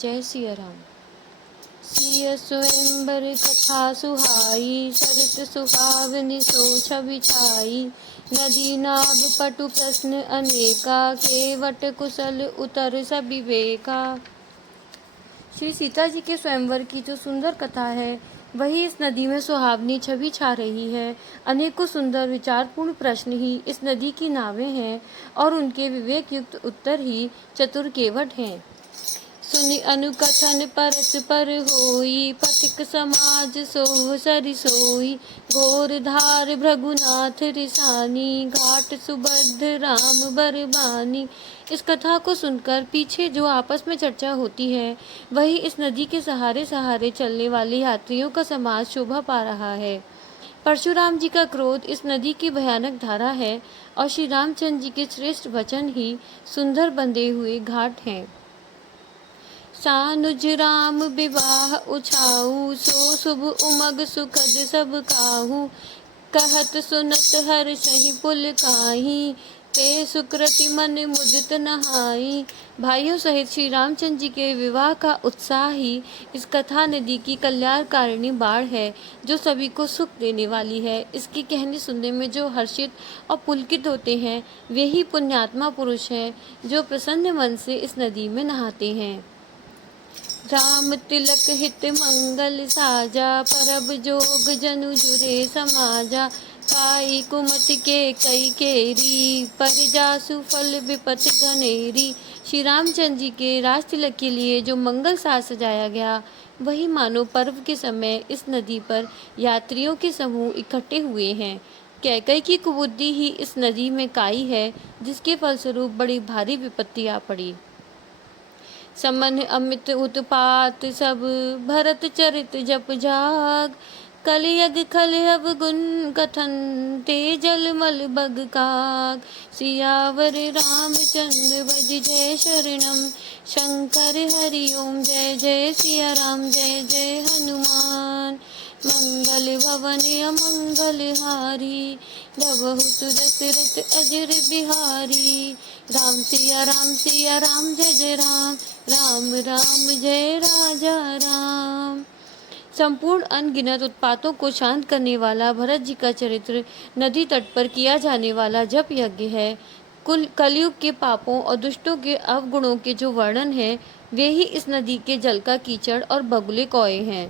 जय सिया राम। सिय स्वयंवर कथा सुहाई, सरित सुहावनी सो छवि छाई। नदी नाव पटु प्रश्न अनेका, केवट कुशल उतर सविवेका। श्री सीता जी के स्वयंवर की जो सुंदर कथा है वही इस नदी में सुहावनी छवि छा रही है। अनेकों सुंदर विचारपूर्ण प्रश्न ही इस नदी की नावें हैं और उनके विवेक युक्त उत्तर ही चतुर केवट हैं। सुनि अनुकथन परस्पर होई, पथिक समाज सोह सरि सोई। घोर धार भृगुनाथ रिसानी, घाट सुबद्ध राम बरबानी। इस कथा को सुनकर पीछे जो आपस में चर्चा होती है वही इस नदी के सहारे सहारे चलने वाले यात्रियों का समाज शोभा पा रहा है। परशुराम जी का क्रोध इस नदी की भयानक धारा है और श्री रामचंद्र जी के श्रेष्ठ वचन ही सुंदर बंधे हुए घाट हैं। सानुज राम विवाह उछाऊ, सो शुभ उमग सुखद सब काहू। कहत सुनत हर सही पुल काही, ते सुकृति मन मुदित नहाई। भाइयों सहित श्री रामचंद्र जी के विवाह का उत्साह ही इस कथा नदी की कल्याणकारिणी बाढ़ है जो सभी को सुख देने वाली है। इसकी कहनी सुनने में जो हर्षित और पुलकित होते हैं वे ही पुण्यात्मा पुरुष हैं जो प्रसन्न मन से इस नदी में नहाते हैं। राम तिलक हित मंगल साजा, परब जोग जनु जुरे समाजा। पाई कुमति के कई केरी, पर जासु फल विपत घनेरी। श्री रामचंद्र जी के राज तिलक के लिए जो मंगल साज सजाया गया वही मानो पर्व के समय इस नदी पर यात्रियों के समूह इकट्ठे हुए हैं। कैकई की कुबुद्धि ही इस नदी में काई है जिसके फलस्वरूप बड़ी भारी विपत्ति आ पड़ी। समन अमित उत्पात सब, भरत चरित जप जाग। कलियग खलहब गुण कथन, ते जल मल बग काग। सियावर रामचंद्र भज जय शरणम, शंकर हरि ओम जय जय सिया राम जय जय हनुमान। मंगल भवन अमंगल हारी, भवहु दशरथ अजर बिहारी। राम सिया राम जय जय राम, राम राम जय राजा राम। संपूर्ण अनगिनत उत्पातों को शांत करने वाला भरत जी का चरित्र नदी तट पर किया जाने वाला जप यज्ञ है। कलयुग के पापों और दुष्टों के अवगुणों के जो वर्णन है वे ही इस नदी के जल का कीचड़ और बगुले कौए हैं।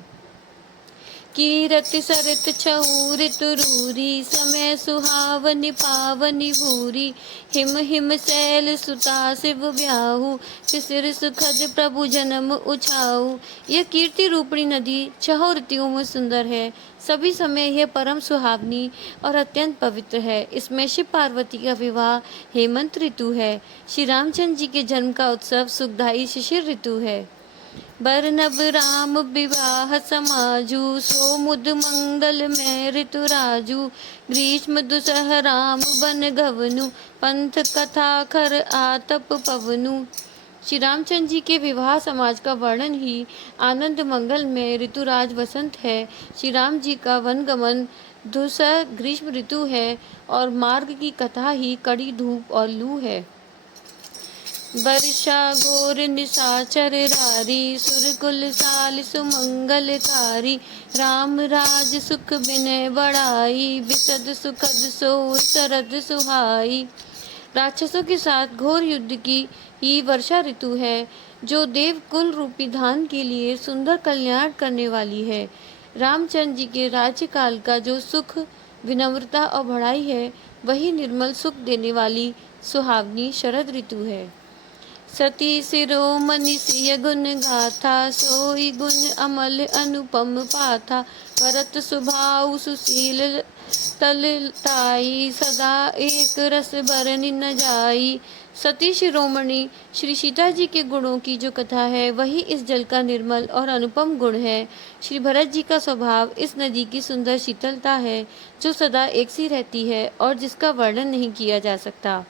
कीरत सरत छऊ ऋतु रूरी, समय सुहावनि पावनि भूरी। हिम हिम शैल सुता शिव ब्याहू, तिसिर सुखद प्रभु जन्म उछाऊ। यह कीर्ति रूपणी नदी छह ऋतुओं में सुंदर है। सभी समय यह परम सुहावनी और अत्यंत पवित्र है। इसमें शिव पार्वती का विवाह हेमंत ऋतु है। श्री रामचंद्र जी के जन्म का उत्सव सुखदायी शिशिर ऋतु है। बरनब राम विवाह समाजू, सो मुद मंगल में ऋतु राजू। ग्रीष्म दुसह राम बन गवनु, पंथ कथा खर आतप पवनु। श्री रामचंद्र जी के विवाह समाज का वर्णन ही आनंद मंगल में ऋतुराज वसंत है। श्री राम जी का वनगमन दुसह ग्रीष्म ऋतु है और मार्ग की कथा ही कड़ी धूप और लू है। वर्षा घोर निशाचर रारी, सुरकुल साल सुमंगलकारी। राम राज सुख विनय बढ़ाई, विशद सुखद सो शरद सुहाई। राक्षसों के साथ घोर युद्ध की ही वर्षा ऋतु है जो देव कुल रूपी धान के लिए सुंदर कल्याण करने वाली है। रामचंद्र जी के राज्यकाल का जो सुख विनम्रता और बढ़ाई है वही निर्मल सुख देने वाली सुहावनी शरद ऋतु है। सती शिरोमणि सिय गुण गाथा, सोई गुण अमल अनुपम पाथा। भरत सुभाऊ सुशील तलताई, सदा एक रस बरनि न जाई। सती शिरोमणि श्री सीता जी के गुणों की जो कथा है वही इस जल का निर्मल और अनुपम गुण है। श्री भरत जी का स्वभाव इस नदी की सुंदर शीतलता है जो सदा एक सी रहती है और जिसका वर्णन नहीं किया जा सकता।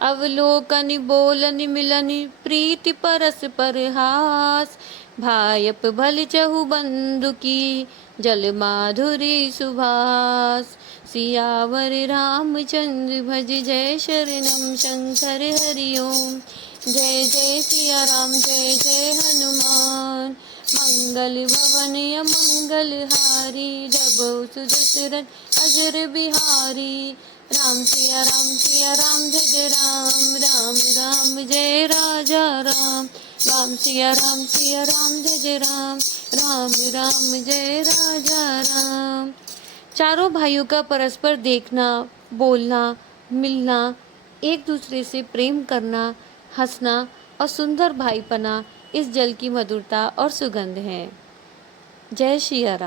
अवलोकन बोलन मिलन, प्रीति परस परहास। भायप भल चहु बंधु की, जल माधुरी सुभाष। सियावर रामचंद्र भज जय शरणम, शंकर हरि ओम जय जय सिया राम, जय जय हनुमान। मंगल भवन या मंगल हारी, जब सुदशरथ अजर बिहारी। राम सिया राम, सिया राम जय जय राम, राम राम जय राजा राम। राम सिया राम, सिया राम जय जय राम, राम राम जय राजा राम। चारों भाइयों का परस्पर देखना, बोलना, मिलना, एक दूसरे से प्रेम करना, हंसना और सुंदर भाईपना इस जल की मधुरता और सुगंध है। जय श्री राम।